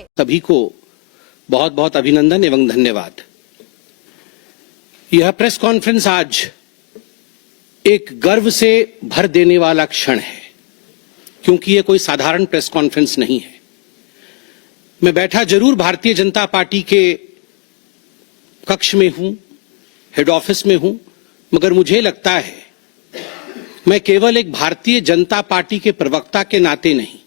सभी को बहुत बहुत अभिनंदन एवं धन्यवाद। यह प्रेस कॉन्फ्रेंस आज एक गर्व से भर देने वाला क्षण है, क्योंकि यह कोई साधारण प्रेस कॉन्फ्रेंस नहीं है। मैं बैठा जरूर भारतीय जनता पार्टी के कक्ष में हूं, हेड ऑफिस में हूं, मगर मुझे लगता है मैं केवल एक भारतीय जनता पार्टी के प्रवक्ता के नाते नहीं,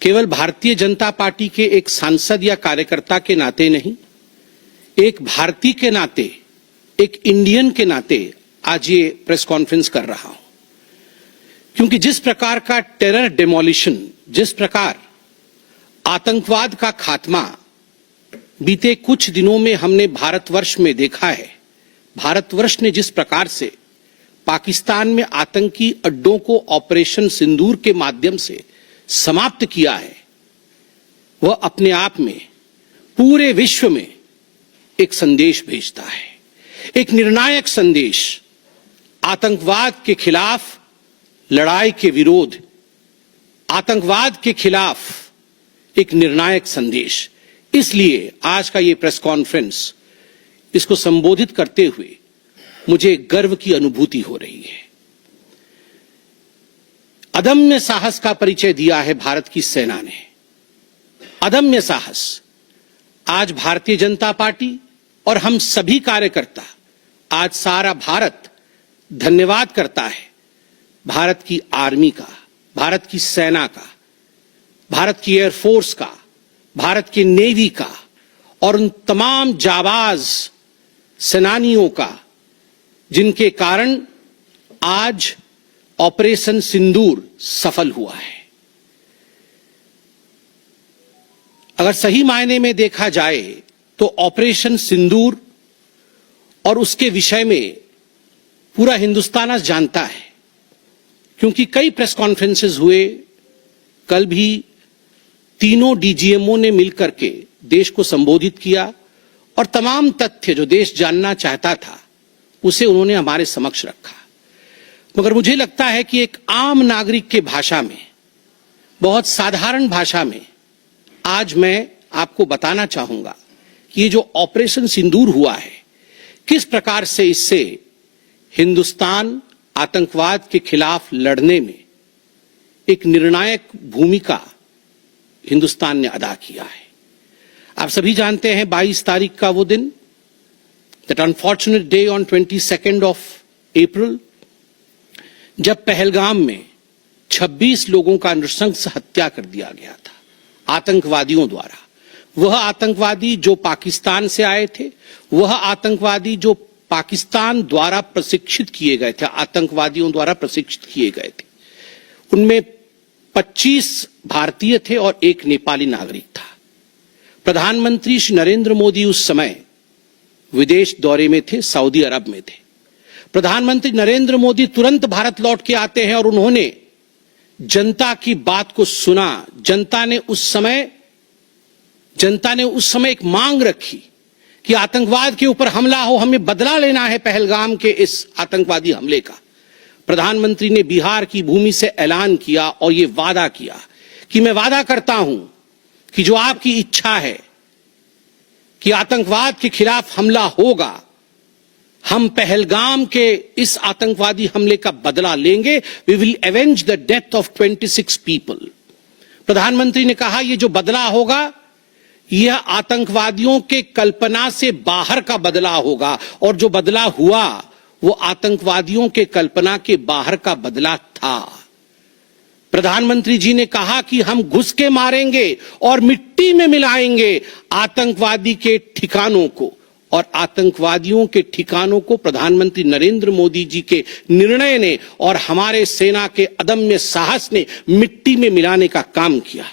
केवल भारतीय जनता पार्टी के एक सांसद या कार्यकर्ता के नाते नहीं, एक भारतीय के नाते, एक इंडियन के नाते आज ये प्रेस कॉन्फ्रेंस कर रहा हूं। क्योंकि जिस प्रकार का टेरर डेमोलिशन, जिस प्रकार आतंकवाद का खात्मा बीते कुछ दिनों में हमने भारतवर्ष में देखा है, भारतवर्ष ने जिस प्रकार से पाकिस्तान में आतंकी अड्डों को ऑपरेशन सिंदूर के माध्यम से समाप्त किया है, वह अपने आप में पूरे विश्व में एक संदेश भेजता है, एक निर्णायक संदेश। आतंकवाद के खिलाफ लड़ाई के विरोध, आतंकवाद के खिलाफ एक निर्णायक संदेश। इसलिए आज का ये प्रेस कॉन्फ्रेंस, इसको संबोधित करते हुए मुझे गर्व की अनुभूति हो रही है। अदम्य साहस का परिचय दिया है भारत की सेना ने, अदम्य साहस। आज भारतीय जनता पार्टी और हम सभी कार्यकर्ता, आज सारा भारत धन्यवाद करता है भारत की आर्मी का, भारत की सेना का, भारत की एयरफोर्स का, भारत की नेवी का और उन तमाम जाबाज सेनानियों का जिनके कारण आज ऑपरेशन सिंदूर सफल हुआ है। अगर सही मायने में देखा जाए तो ऑपरेशन सिंदूर और उसके विषय में पूरा हिंदुस्तान आज जानता है, क्योंकि कई प्रेस कॉन्फ्रेंसेस हुए। कल भी तीनों डीजीएमओ ने मिलकर के देश को संबोधित किया और तमाम तथ्य जो देश जानना चाहता था उसे उन्होंने हमारे समक्ष रखा। मगर मुझे लगता है कि एक आम नागरिक के भाषा में, बहुत साधारण भाषा में आज मैं आपको बताना चाहूंगा कि ये जो ऑपरेशन सिंदूर हुआ है, किस प्रकार से इससे हिंदुस्तान आतंकवाद के खिलाफ लड़ने में एक निर्णायक भूमिका हिंदुस्तान ने अदा किया है। आप सभी जानते हैं 22 तारीख का वो दिन, that unfortunate day on 22nd of April, जब पहलगाम में 26 लोगों का नृशंस हत्या कर दिया गया था आतंकवादियों द्वारा। वह आतंकवादी जो पाकिस्तान से आए थे, वह आतंकवादी जो पाकिस्तान द्वारा प्रशिक्षित किए गए थे, आतंकवादियों द्वारा प्रशिक्षित किए गए थे। उनमें 25 भारतीय थे और एक नेपाली नागरिक था। प्रधानमंत्री श्री नरेंद्र मोदी उस समय विदेश दौरे में थे, सऊदी अरब में थे। प्रधानमंत्री नरेंद्र मोदी तुरंत भारत लौट के आते हैं और उन्होंने जनता की बात को सुना। जनता ने उस समय एक मांग रखी कि आतंकवाद के ऊपर हमला हो, हमें बदला लेना है पहलगाम के इस आतंकवादी हमले का। प्रधानमंत्री ने बिहार की भूमि से ऐलान किया और यह वादा किया कि मैं वादा करता हूं कि जो आपकी इच्छा है कि आतंकवाद के खिलाफ हमला होगा, हम पहलगाम के इस आतंकवादी हमले का बदला लेंगे। We will avenge the death of 26 people. प्रधानमंत्री ने कहा यह जो बदला होगा, यह आतंकवादियों के कल्पना से बाहर का बदला होगा, और जो बदला हुआ वो आतंकवादियों के कल्पना के बाहर का बदला था। प्रधानमंत्री जी ने कहा कि हम घुस के मारेंगे और मिट्टी में मिलाएंगे आतंकवादी के ठिकानों को, और आतंकवादियों के ठिकानों को प्रधानमंत्री नरेंद्र मोदी जी के निर्णय ने और हमारे सेना के अदम्य साहस ने मिट्टी में मिलाने का काम किया।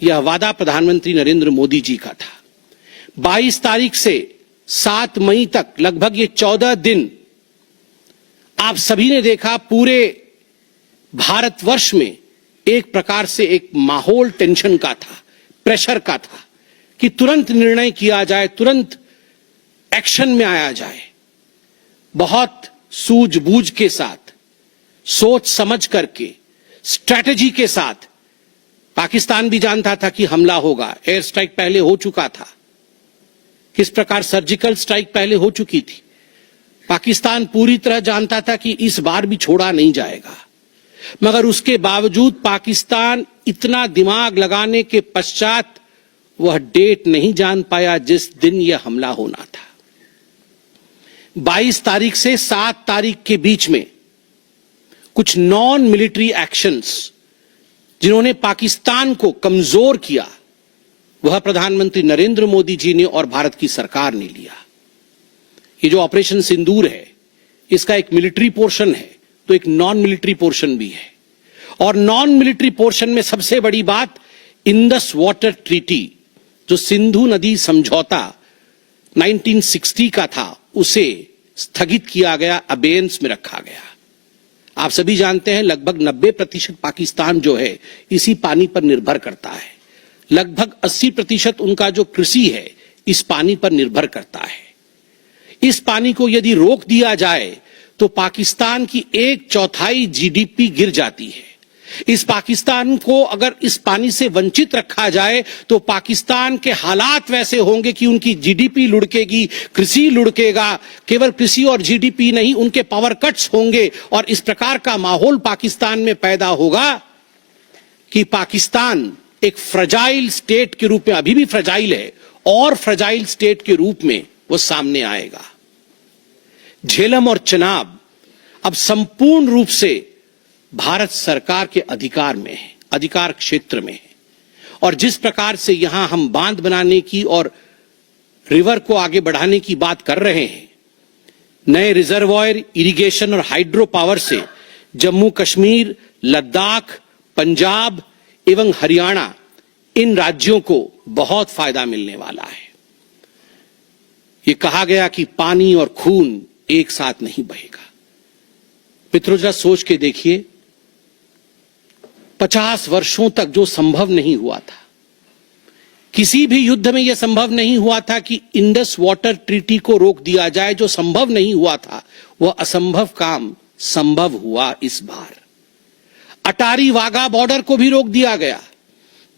यह वादा प्रधानमंत्री नरेंद्र मोदी जी का था। 22 तारीख से 7 मई तक लगभग ये 14 दिन आप सभी ने देखा, पूरे भारतवर्ष में एक प्रकार से एक माहौल टेंशन का था, प्रेशर का था कि तुरंत निर्णय किया जाए, तुरंत एक्शन में आया जाए। बहुत सूझबूझ के साथ, सोच समझ करके, स्ट्रैटेजी के साथ पाकिस्तान भी जानता था कि हमला होगा, एयर स्ट्राइक पहले हो चुका था, किस प्रकार सर्जिकल स्ट्राइक पहले हो चुकी थी। पाकिस्तान पूरी तरह जानता था कि इस बार भी छोड़ा नहीं जाएगा, मगर उसके बावजूद पाकिस्तान इतना दिमाग लगाने के पश्चात वह डेट नहीं जान पाया जिस दिन यह हमला होना था। 22 तारीख से 7 तारीख के बीच में कुछ नॉन मिलिट्री एक्शंस जिन्होंने पाकिस्तान को कमजोर किया, वह प्रधानमंत्री नरेंद्र मोदी जी ने और भारत की सरकार ने लिया। ये जो ऑपरेशन सिंदूर है, इसका एक मिलिट्री पोर्शन है तो एक नॉन मिलिट्री पोर्शन भी है। और नॉन मिलिट्री पोर्शन में सबसे बड़ी बात, इंडस वाटर ट्रीटी, जो सिंधु नदी समझौता 1960 का था, उसे स्थगित किया गया, अबेयंस में रखा गया। आप सभी जानते हैं लगभग 90% पाकिस्तान जो है इसी पानी पर निर्भर करता है। लगभग 80% उनका जो कृषि है इस पानी पर निर्भर करता है। इस पानी को यदि रोक दिया जाए तो पाकिस्तान की 1/4 जीडीपी गिर जाती है। इस पाकिस्तान को अगर इस पानी से वंचित रखा जाए तो पाकिस्तान के हालात वैसे होंगे कि उनकी जीडीपी लुढ़केगी, कृषि लुढ़केगा। केवल कृषि और जीडीपी नहीं, उनके पावर कट्स होंगे और इस प्रकार का माहौल पाकिस्तान में पैदा होगा कि पाकिस्तान एक फ्रजाइल स्टेट के रूप में, अभी भी फ्रजाइल है, और फ्रजाइल स्टेट के रूप में वो सामने आएगा। झेलम और चनाब अब संपूर्ण रूप से भारत सरकार के अधिकार में है, अधिकार क्षेत्र में है। और जिस प्रकार से यहां हम बांध बनाने की और रिवर को आगे बढ़ाने की बात कर रहे हैं, नए रिजर्वॉयर, इरिगेशन और हाइड्रो पावर से जम्मू कश्मीर, लद्दाख, पंजाब एवं हरियाणा, इन राज्यों को बहुत फायदा मिलने वाला है। ये कहा गया कि पानी और खून एक साथ नहीं बहेगा। मित्रों, जरा सोच के देखिए, 50 वर्षों तक जो संभव नहीं हुआ था, किसी भी युद्ध में यह संभव नहीं हुआ था कि इंडस वाटर ट्रीटी को रोक दिया जाए। जो संभव नहीं हुआ था वह असंभव काम संभव हुआ इस बार। अटारी वाघा बॉर्डर को भी रोक दिया गया।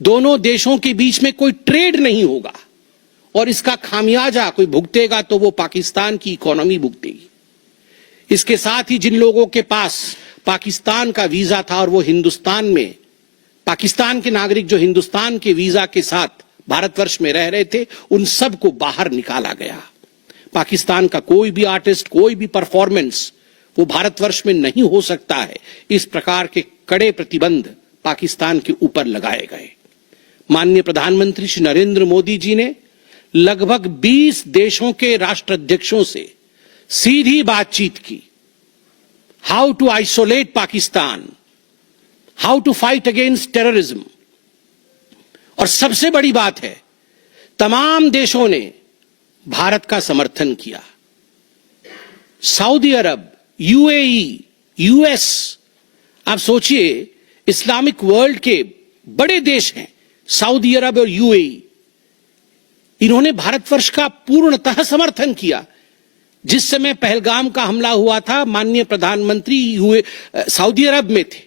दोनों देशों के बीच में कोई ट्रेड नहीं होगा और इसका खामियाजा कोई भुगतेगा तो वो पाकिस्तान की इकोनॉमी भुगतेगी। इसके साथ ही जिन लोगों के पास पाकिस्तान का वीजा था और वो हिंदुस्तान में, पाकिस्तान के नागरिक जो हिंदुस्तान के वीजा के साथ भारतवर्ष में रह रहे थे, उन सब को बाहर निकाला गया। पाकिस्तान का कोई भी आर्टिस्ट, कोई भी परफॉर्मेंस वो भारतवर्ष में नहीं हो सकता है। इस प्रकार के कड़े प्रतिबंध पाकिस्तान के ऊपर लगाए गए। माननीय प्रधानमंत्री श्री नरेंद्र मोदी जी ने लगभग 20 देशों के राष्ट्राध्यक्षों से सीधी बातचीत की। How to isolate Pakistan, how to fight against terrorism. और सबसे बड़ी बात है, तमाम देशों ने भारत का समर्थन किया। सऊदी अरब, यूएई, यूएस, आप सोचिए, इस्लामिक वर्ल्ड के बड़े देश हैं सऊदी अरब और यूएई, इन्होंने भारतवर्ष का पूर्णतः समर्थन किया। जिस समय पहलगाम का हमला हुआ था, माननीय प्रधानमंत्री सऊदी अरब में थे।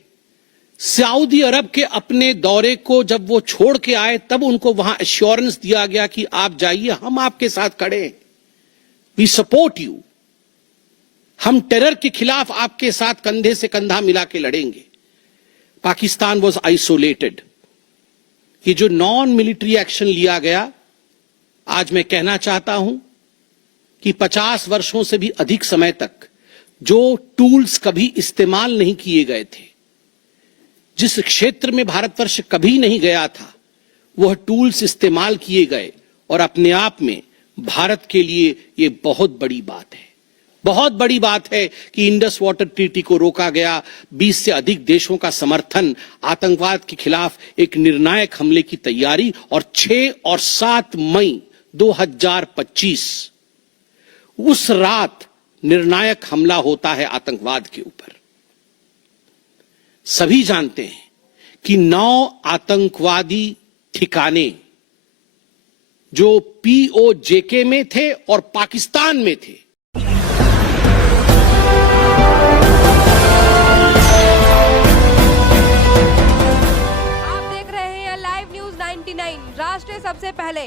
सऊदी अरब के अपने दौरे को जब वो छोड़ के आए, तब उनको वहां एश्योरेंस दिया गया कि आप जाइए, हम आपके साथ खड़े हैं, वी सपोर्ट यू, हम टेरर के खिलाफ आपके साथ कंधे से कंधा मिला के लड़ेंगे। Pakistan was isolated. ये जो नॉन मिलिट्री एक्शन लिया गया, आज मैं कहना चाहता हूं कि 50 वर्षों से भी अधिक समय तक जो टूल्स कभी इस्तेमाल नहीं किए गए थे, जिस क्षेत्र में भारतवर्ष कभी नहीं गया था, वह टूल्स इस्तेमाल किए गए। और अपने आप में भारत के लिए यह बहुत बड़ी बात है। बहुत बड़ी बात है कि इंडस वाटर ट्रीटी को रोका गया। 20 से अधिक देशों का समर्थन, आतंकवाद के खिलाफ एक निर्णायक हमले की तैयारी। और 6 और 7 मई 2025 उस रात निर्णायक हमला होता है आतंकवाद के ऊपर। सभी जानते हैं कि 9 आतंकवादी ठिकाने जो पीओजेके में थे और पाकिस्तान में थे। आप देख रहे हैं 99 राष्ट्र सबसे पहले।